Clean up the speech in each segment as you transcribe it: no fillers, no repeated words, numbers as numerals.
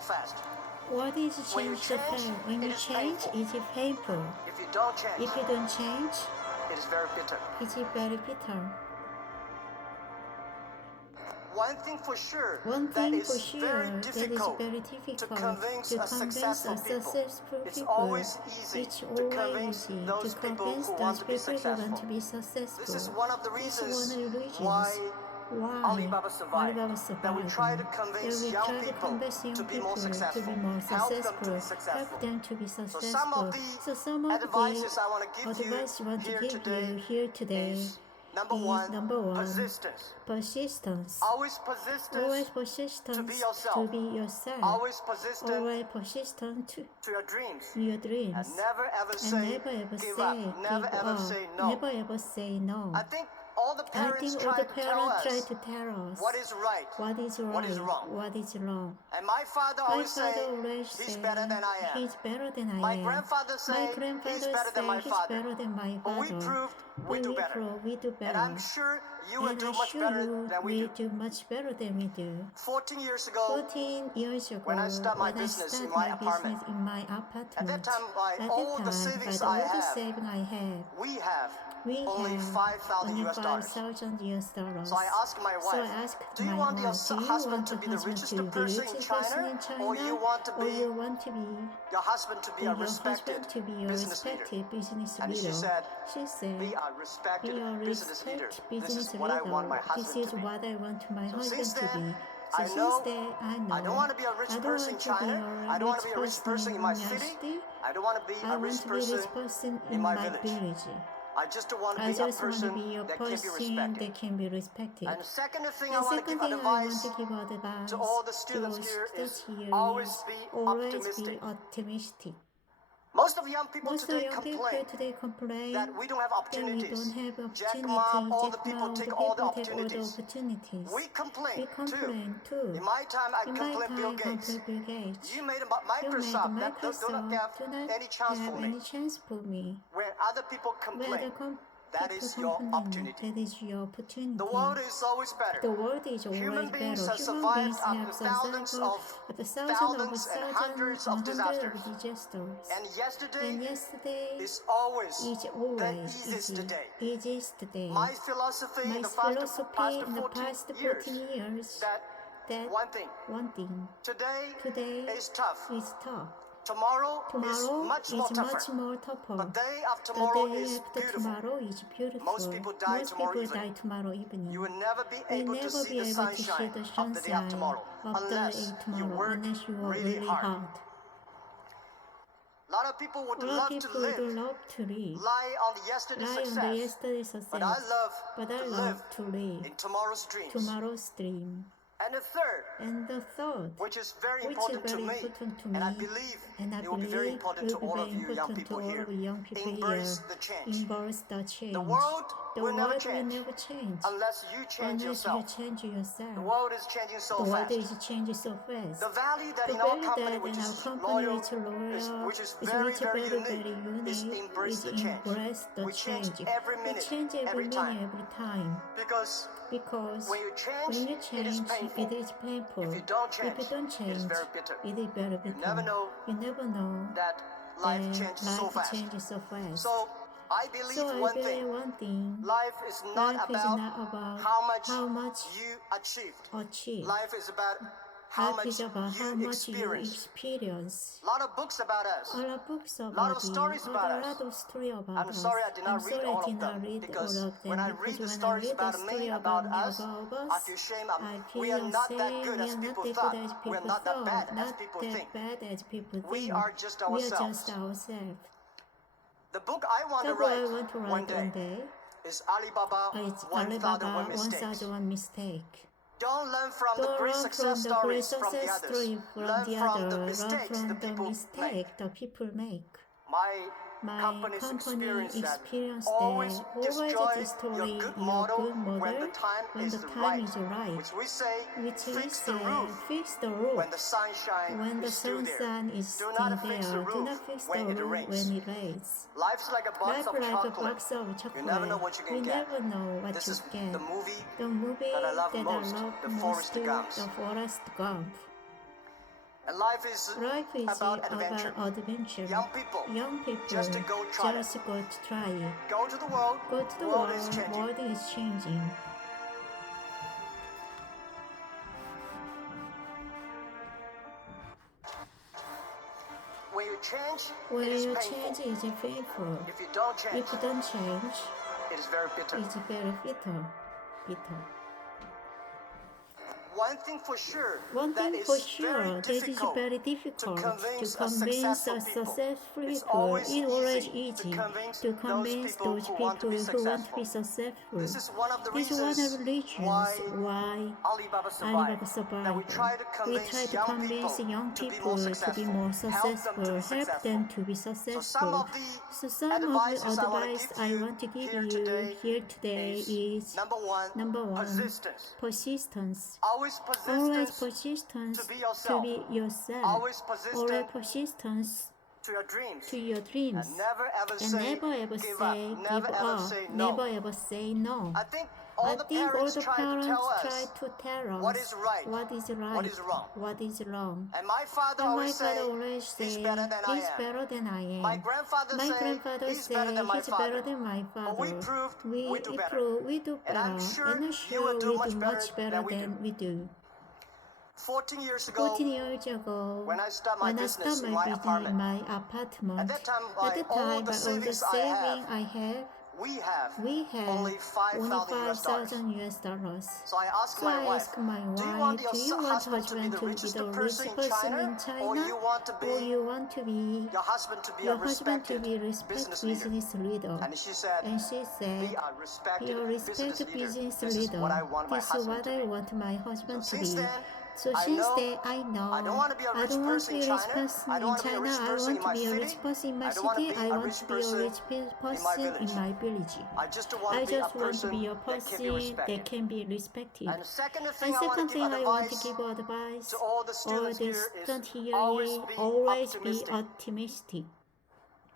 so fast. What is change so fast? When you change, it is painful. If you don't change, If you don't change, it is very bitter. it is very bitter. One thing for sure, One that thing is for sure, very that is difficult very difficult to convince to a successful people. It's people. always easy It's to always convince easy those to people convince who those want to be people who want to successful. be successful. This is one of the This is one reasons of the reasons why Alibaba survived. Alibaba That we try to survived. convince That we young try to people convince young to be people more successful, to be more help them to be successful, successful. help them to be So successful. some of So some the of advices the I want to give advice you you want to here give today you here today is number number one, one, persistence. persistence. Always persistence Always persistent to be yourself. to be yourself. Always persistent Always persistent to your dreams. to your dreams. And never ever And say never ever give say up. Never give ever up. say no. Never ever say no. I think all the I parents think all try the to tell parents try us to tell us what is right, what is right, what is wrong. what is wrong. And my father My always father say always he's say better than I am. he's better than I My am. grandfather My say grandfather he's better than my say father. he's better than my But we father. proved we But do we better. prove we do better. And I'm sure you will And do I'm much sure better than we do. do much better than we do. 14 years ago, 14 years ago, when I start my business in my apartment, in my apartment, at that time, at all that the time, savings by I all the have, saving I have, we have we only have 5,000 only US dollars. 5,000 US dollars. So I asked my So I wife, asked do you my want your wife, do you husband want to your be the husband richest to be the person in richest person China, in China, or you want to or be you want to be your husband to be your a respected husband to be a business leader? respected business And leader? she said, be a respected be a business leader. respected This is business what I leader. want my This husband is to be. what I want my So husband since to then, be. So I since know then, I know I don't want to be a rich I don't person in want to be China. a I don't want to rich be a rich person in my person city. I don't want to be I a want rich to be a rich person person in my village. I just want to I be a just want to person be a that can be person respected. that can be respected. And the second thing The I want to second give thing I want advice to give advice to all the students to here is students here always is be always optimistic. be optimistic. Most of young people Most of today young people complain today complain that we don't have that we opportunities. don't have Jack opportunities. Ma, all the Jack people Ma, take the all the people take all the opportunities. opportunities. We complain too. In my time, I In my complained Bill time, Gates. Bill Gates. You made a You Microsoft made that do not Microsoft have do not any chance have for me. any chance for me. When other people complain, that is your opportunity. That is your opportunity. The world is always better. The world is always Human better. beings have Human survived beings after have thousands survived and hundreds of disasters. disasters. And yesterday is is always the always easiest day. My philosophy My in the philosophy past in the 14 past 14 years years that that one thing, today is tough. tough. Tomorrow is much more tougher. tougher. The day after The tomorrow day is after beautiful. tomorrow is beautiful. Most people die tomorrow evening. You will never be able to see the sunshine of the day after tomorrow unless you work really hard. A lot of people would love to live, lie on the yesterday's success, but I love to live in tomorrow's dreams. And the third, which is very important to me, and I believe it will be very important to all of you young people here, embrace the change. The world will never change unless you change yourself. The world is changing so fast. The value that in our company, which is loyal, which is very, very unique, is embrace the change. We change every minute, every time. Because when you change, it is painful. If you don't change, it is very bitter. You never know that life changes so fast. So I believe one thing. Life is not about how much you achieved. Life is about how much you experience. A lot of books about us. A lot of stories about us. I'm sorry I did not read all of them, because when I read the stories about me, about us, I feel shame. We are not that good as people thought. We are not that bad as people think. We are just ourselves. The book I want to write one day is Alibaba 1001 Mistakes. Don't learn from the great success stories from the others. Learn from the mistakes the people make. My company's experience that always destroy your good model when the time is right. Which we say, fix the roof when the sunshine is still there. Do not fix the roof when it rains. Life's like a box of chocolate. You never know what you can get. This is the movie that I love most, The Forrest Gump. And life is Life is about adventure. adventure. Young people, just to go try it. go to try it. Go to the world. Go to the World world. is changing. World is changing. When you change, When it is you painful. change, it's painful. If you don't change, If you don't change, it is very bitter. it's very bitter. Bitter. One thing for sure, One that thing is for very sure, that is difficult very difficult to convince convince a a successful successful It's people. always It's always easy easy to to convince those people who want to be successful. This is one of the This is one of reasons the reasons why Alibaba Alibaba survived. That survived. we try to We try convince to convince young to be people more to be successful, more help successful, them to be help them to be successful. So some successful. of the So some of the advices advice I want to give here you today here today is number one, persistence. persistence. Always Always persistence to be yourself. to be yourself. Always Always persistent persistence to your dreams. to your dreams. And never ever And say never ever give say up. give Never ever up. say no. Never ever say no. I think I all the think all parents the try to parents tell try us to tell us what is right, what is right, what is wrong. what is wrong. And my father And my always say, father always say, he's better than I he's am. better than I am. My grandfather My say, grandfather he's say, better than my he's father. better than my father. But we proved we do better. We do And better. I'm sure And I'm you sure will do we much do better much better than we do. than we do. 14 years ago, 14 years ago, when I started my when I business started in my my business apartment, in my apartment, at that time, at the all time, the by all the savings saving I have, we have we have only $5,000 US dollars. So I asked So my I wife, asked my do you wife, want do you your want husband to be the richest person in China, or you want to be or you want to be your husband to be your a husband to respected be respected business leader? leader? And she said, And she said, be a be a respected respected business business leader. This is leader. what I want my This is husband what to I be. want my husband So to since be. then, So I since know then, I know I don't want to be a I rich don't want to person be in a rich China. person I don't in want to be a China. rich I person want in to my be a city. rich person in my I don't want to city. be I a want rich to be a person rich in my person in village. my village. I just want I to be a just want to person be a that can be person that respected. can be respected. And the second And thing I want second to thing give I want to advice give advice to all the all students the here students is here always is be always be optimistic. optimistic.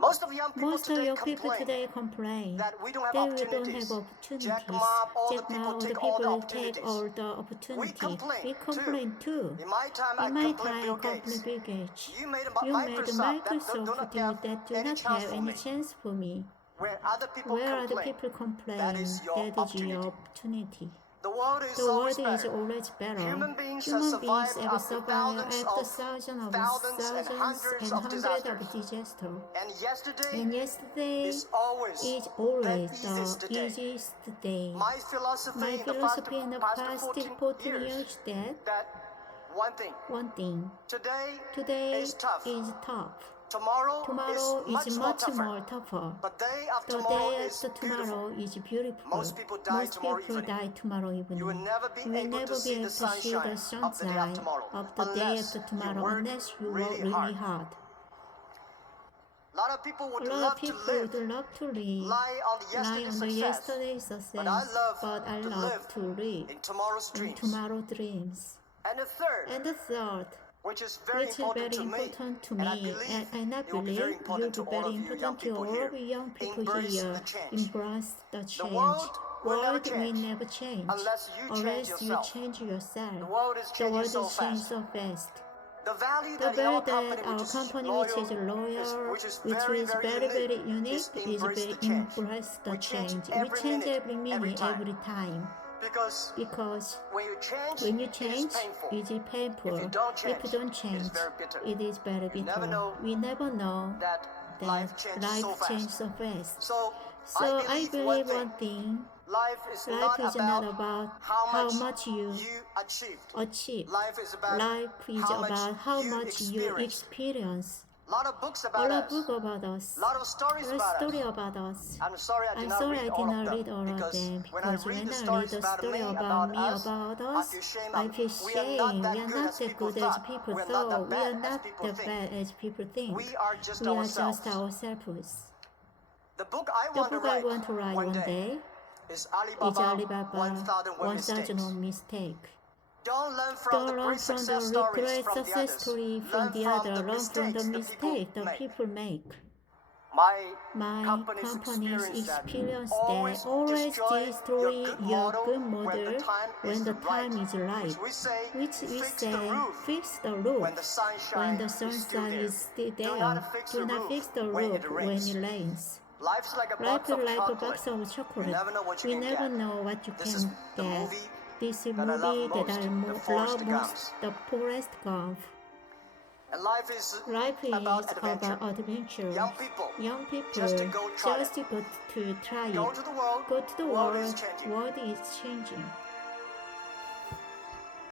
Most of young people Most of today young people complain today complain that we don't have that we don't opportunities. have opportunities. Jack Ma, all the Jack Ma, people all the take all the people take opportunities. all the opportunities. We complain complain too. In my time, I In my complained time, Bill complain Gates. Bill Gates. You made You made Microsoft that Microsoft do not deal have that do any not chance have for any me. chance for me. Where other people Where other complain, people complain, that is your opportunity. opportunity. The world is The always world is better. always better. Human beings Human have beings survived have after survived after thousands and thousands hundreds and hundreds of disasters. of disasters. And yesterday And yesterday is always always the easiest day. easiest day. My philosophy, My in the philosophy in the past past 14 14 years, years that one thing, today is tough. Tomorrow Tomorrow is is much much more more tougher. But day after The tomorrow day is after beautiful. tomorrow is beautiful. Most people die tomorrow evening. die tomorrow evening. You will never be You will able never to be see able the to see the sunshine of the day sunshine after tomorrow of the day unless after you tomorrow work unless you work really really hard. hard. A lot of people would A lot love of people to live, would love to live, lie on the lie on the yesterday's success, but I love to love live to live in tomorrow's in dreams. tomorrow's dreams. And the third, And the third, which is very which is important very to me, important to and I me, believe and I it will be believe very it will important be to all very of you young important to people all here. of you young people Embrace here. the change. Embrace the change. world will never World will change never change unless you change yourself. change yourself. The world is The changing world so is changing fast. so fast. The value The that value our that our company, company, which is loyal, which is which very, is very very unique, unique, is is embrace very the change. embrace the We change change. We every change minute, every minute, every time. every time. because Because when you change, when you it change, is painful. it is painful. If you don't change, If you don't it change, is very bitter. it is very You never bitter. know We never know that that life changes so fast. changes so fast. So, So I believe one thing, thing, life is life is not about about how much you achieved. achieve. Life is about Life is about how much you experienced. experience. A lot of books A about lot of us. books about us. A lot of stories A about story us. about us. I'm sorry I did not read all of them because when I read the stories about me, about us, I feel shame. I feel We are shame. not We that are good not as that people good as thought. people We are thought. not We that are bad as not people that think. bad as people think. We are just We are ourselves. just ourselves. The book I The want to book I write want to write one day is is Alibaba Alibaba 1001 Mistakes. 1001 Mistake. Don't learn from Don't the learn great from success the stories great from the success others. story Learn from the from other. the Learn from the mistakes mistake that that people people make. make. My company's experience that always destroy your good model when the time is right, which we say fix the roof when the sun is still there. Do not fix the roof when it rains. Life is like a box of chocolate. We never know what you can get. This movie that I love most, The Forrest Gump. Life is about adventure. Young people just go to try it. Go to the world. World is changing.